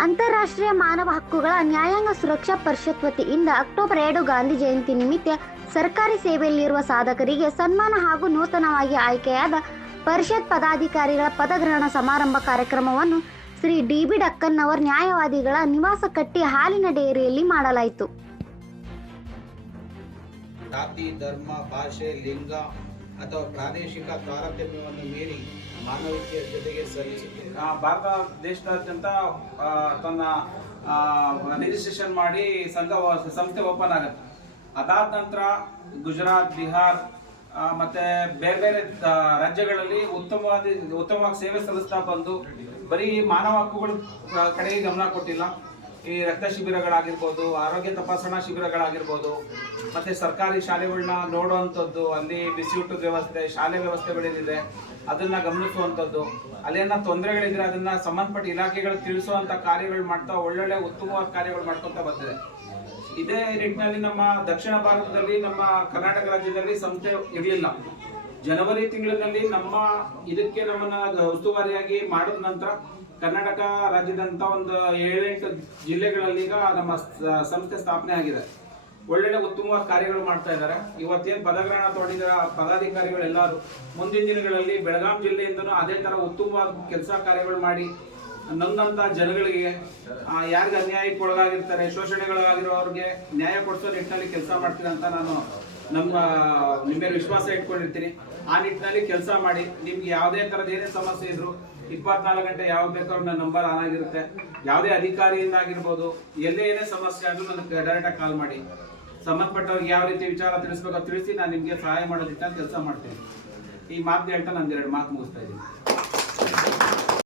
ಅಂತಾರಾಷ್ಟ್ರೀಯ ಮಾನವ ಹಕ್ಕುಗಳ ನ್ಯಾಯಾಂಗ ಸುರಕ್ಷಾ ಪರಿಷತ್ ವತಿಯಿಂದ ಅಕ್ಟೋಬರ್ 2 ಗಾಂಧಿ ಜಯಂತಿ ನಿಮಿತ್ತ ಸರ್ಕಾರಿ ಸೇವೆಯಲ್ಲಿರುವ ಸಾಧಕರಿಗೆ ಸನ್ಮಾನ ಹಾಗೂ ನೂತನವಾಗಿ ಆಯ್ಕೆಯಾದ ಪರಿಷತ್ ಪದಾಧಿಕಾರಿಗಳ ಪದಗ್ರಹಣ ಸಮಾರಂಭ ಕಾರ್ಯಕ್ರಮವನ್ನು ಶ್ರೀ ಡಿ.ಬಿ. ಡಕ್ಕನ್ನವರ ನ್ಯಾಯವಾದಿಗಳ ನಿವಾಸ ಕಟ್ಟಿ ಹಾಲಿನ ಡೇರಿಯಲ್ಲಿ ಮಾಡಲಾಯಿತು. ಜಾತಿ, ಧರ್ಮ, ಭಾಷೆ, ಲಿಂಗ ಅಥವಾ ಪ್ರಾದೇಶಿಕ ತಾರತಮ್ಯವನ್ನು ಮೀರಿ ಮಾನವೀಯತೆಯ ಜೊತೆಗೆ ಸಲ್ಲಿಸುತ್ತದೆ. ಭಾರತ ದೇಶದಾದ್ಯಂತ ತನ್ನ ರಿಜಿಸ್ಟ್ರೇಷನ್ ಮಾಡಿ ಸಂಸ್ಥೆ ಓಪನ್ ಆಗುತ್ತೆ. ಅದಾದ ನಂತರ ಗುಜರಾತ್, ಬಿಹಾರ್ ಮತ್ತೆ ಬೇರೆ ಬೇರೆ ರಾಜ್ಯಗಳಲ್ಲಿ ಉತ್ತಮವಾಗಿ ಸೇವೆ ಸಲ್ಲಿಸ್ತಾ ಬಂದು ಬರೀ ಮಾನವ ಹಕ್ಕುಗಳ ಕಡೆಗೆ ಗಮನ ಕೊಟ್ಟಿಲ್ಲ. ಈ ರಕ್ತ ಶಿಬಿರಗಳಾಗಿರ್ಬೋದು, ಆರೋಗ್ಯ ತಪಾಸಣಾ ಶಿಬಿರಗಳಾಗಿರ್ಬೋದು, ಮತ್ತೆ ಸರ್ಕಾರಿ ಶಾಲೆಗಳನ್ನ ನೋಡುವಂಥದ್ದು, ಅಲ್ಲಿ ಬಿಸಿಯೂಟದ ವ್ಯವಸ್ಥೆ, ಶಾಲೆ ವ್ಯವಸ್ಥೆಗಳೇನಿದೆ ಅದನ್ನ ಗಮನಿಸುವಂಥದ್ದು, ಅಲ್ಲೇನ ತೊಂದರೆಗಳಿದ್ರೆ ಅದನ್ನ ಸಂಬಂಧಪಟ್ಟ ಇಲಾಖೆಗಳು ತಿಳಿಸುವಂತ ಕಾರ್ಯಗಳು ಮಾಡ್ತಾ ಒಳ್ಳೊಳ್ಳೆ ಉತ್ತಮವಾದ ಕಾರ್ಯಗಳು ಮಾಡ್ಕೊಂತ ಬರ್ತಿದೆ. ಇದೇ ನಿಟ್ಟಿನಲ್ಲಿ ನಮ್ಮ ದಕ್ಷಿಣ ಭಾರತದಲ್ಲಿ, ನಮ್ಮ ಕರ್ನಾಟಕ ರಾಜ್ಯದಲ್ಲಿ ಸಂಸ್ಥೆ ಇರಲಿಲ್ಲ. ಜನವರಿ ತಿಂಗಳಿನಲ್ಲಿ ಇದಕ್ಕೆ ನಮ್ಮನ್ನ ಉಸ್ತುವಾರಿಯಾಗಿ ಮಾಡಿದ ನಂತರ ಕರ್ನಾಟಕ ರಾಜ್ಯದಂತ ಒಂದು 7-8 ಜಿಲ್ಲೆಗಳಲ್ಲಿ ಈಗ ನಮ್ಮ ಸಂಸ್ಥೆ ಸ್ಥಾಪನೆ ಆಗಿದೆ. ಒಳ್ಳೊಳ್ಳೆ ಉತ್ತಮವಾದ ಕಾರ್ಯಗಳು ಮಾಡ್ತಾ ಇದ್ದಾರೆ. ಇವತ್ತೇನು ಪದಗ್ರಹಣ ತೊಗೊಂಡಿದ್ದಾರೆ ಪದಾಧಿಕಾರಿಗಳೆಲ್ಲರೂ ಮುಂದಿನ ದಿನಗಳಲ್ಲಿ ಬೆಳಗಾಂ ಜಿಲ್ಲೆಯಿಂದನೂ ಅದೇ ತರ ಉತ್ತಮವಾದ ಕೆಲಸ ಕಾರ್ಯಗಳು ಮಾಡಿ ನೊಂದಂತ ಜನಗಳಿಗೆ, ಯಾರಿಗೆ ಅನ್ಯಾಯಕ್ಕೆ ಒಳಗಾಗಿರ್ತಾರೆ, ಶೋಷಣೆಗಳಾಗಿರೋರಿಗೆ ನ್ಯಾಯ ಕೊಡಿಸೋ ನಿಟ್ಟಿನಲ್ಲಿ ಕೆಲಸ ಮಾಡ್ತೀನಿ ಅಂತ ನಾನು ನಿಮ್ಮ ಮೇಲೆ ವಿಶ್ವಾಸ ಇಟ್ಕೊಂಡಿರ್ತೀನಿ. ಆ ನಿಟ್ಟಿನಲ್ಲಿ ಕೆಲಸ ಮಾಡಿ ನಿಮ್ಗೆ ಯಾವುದೇ ತರದ ಏನೇ ಸಮಸ್ಯೆ ಇದ್ರು 24 ಗಂಟೆ ಯಾವಾಗ ಬೇಕಾದ್ರೂ ನನ್ನ ನಂಬರ್ ಆನ್ ಆಗಿರುತ್ತೆ. ಯಾವುದೇ ಅಧಿಕಾರಿಯಿಂದ ಆಗಿರ್ಬೋದು, ಎಲ್ಲೇ ಏನೇ ಸಮಸ್ಯೆ ಆದ್ರೂ ನನಗೆ ಡೈರೆಕ್ಟಾಗಿ ಕಾಲ್ ಮಾಡಿ, ಸಂಬಂಧಪಟ್ಟವ್ರಿಗೆ ಯಾವ ರೀತಿ ವಿಚಾರ ತಿಳಿಸ್ಬೇಕೋ ತಿಳಿಸಿ ನಾನು ನಿಮಗೆ ಸಹಾಯ ಮಾಡೋದಕ್ಕೆ ಕೆಲಸ ಮಾಡ್ತೀನಿ. ಈ ಮಾತು ಹೇಳ್ತಾ ನಾನು 2 ಮಾತು ಮುಗಿಸ್ತಾ ಇದ್ದೀನಿ.